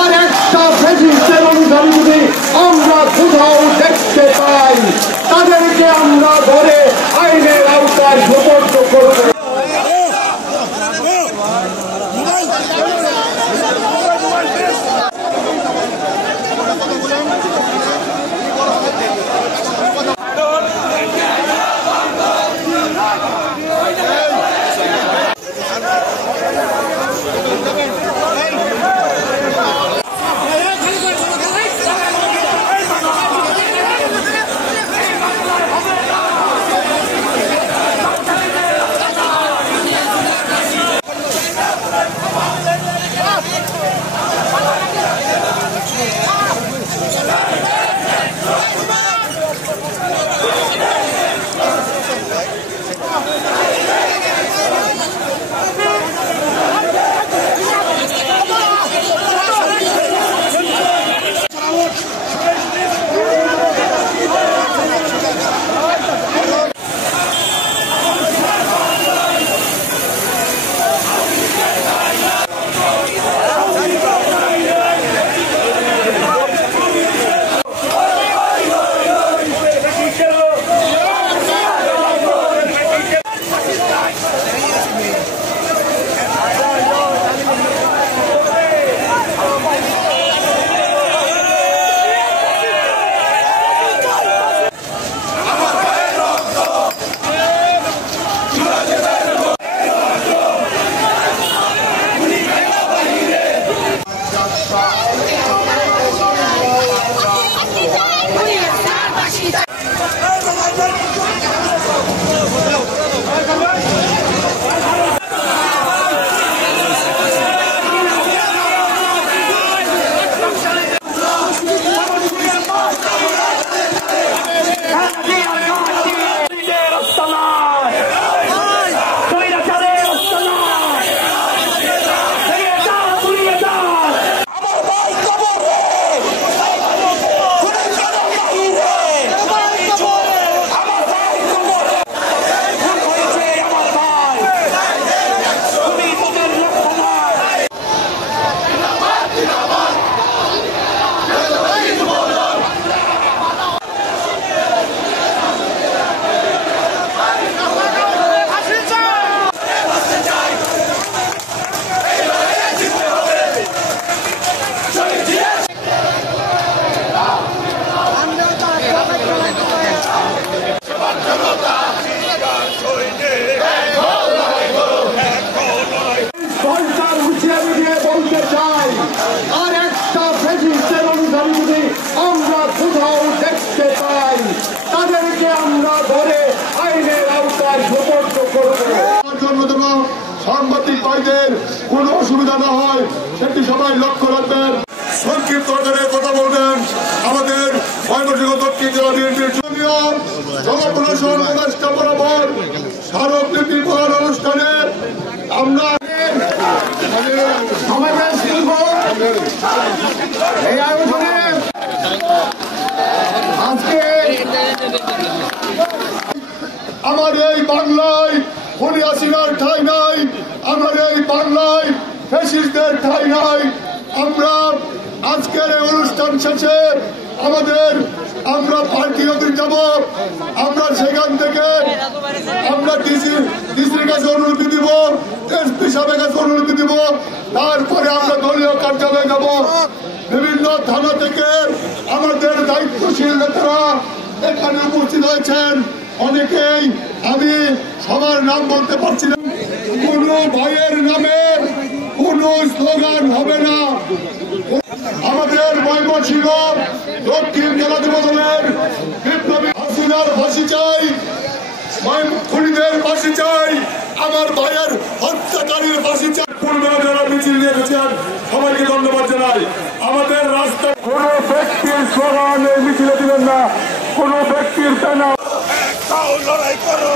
আর একটা ফ্যাসিস্টের অনুদান যদি আমরা কোথাও দেখতে পাই, তাদেরকে আমরা ধরে আইনের আওতায় সোপর্দ করব। আর একটা ফ্যাসিস্টের অনুদান যদি আমরা কোথাও দেখতে পাই, তাদেরকে আমরা ধরে আইনের আওতায় সোপর্দ করব। সাংবাদিক ভাইদের কোনো অসুবিধা না হয় সেটি সবাই লক্ষ্য রাখবেন। সংক্ষিপ্ত আকারে কথা বলবেন আমাদের ময়মনসিংহ দক্ষিণ জেলা বিএনপির জনপ্রশাসন উপদেষ্টা বরাবর স্মারকলিপি প্রদান অনুষ্ঠানে আমরা এই আয়োজনে আজকে আমার এই বাংলায় খুনি হাসিনার ঠাঁই নাই, আমার এই বাংলায় ফ্যাসিস্টদের ঠাঁই নাই। আমরা আজকের এই অনুষ্ঠান শেষে আমরা পার্টি অফিস যাব। আমরা সেখান থেকে আমরা ডিসির কাছে অনুমতি দিব, এসপি সাহেবের কাছে অনুমতি দিব, তারপরে আমরা দলীয় কার্যালয়ে যাব। বিভিন্ন থানা থেকে আমাদের দায়িত্বশীল নেতারা এখানে উপস্থিত হয়েছেন। অনেকেই, আমি সবার নাম বলতে পারছি না। কোন ভাইয়ের নামে কোন স্লোগান হবে না। আমাদের ময়মনসিংহ দক্ষিণ জেলা যুবদলের বিপ্লবী হাসিনার ফাঁসি চাই, খুনিদের ফাঁসি চাই, আমার ভাইয়ের হত্যাকারীর ফাঁসি চাই। পূর্বে যারা মিছিল নিয়ে গেছেন সবাইকে ধন্যবাদ জানাই। আমাদের রাস্তা কোন ব্যক্তির স্লোগান এই মিছিলে দিবেন না, কোন ব্যক্তির ব্যানার লড়াই করো।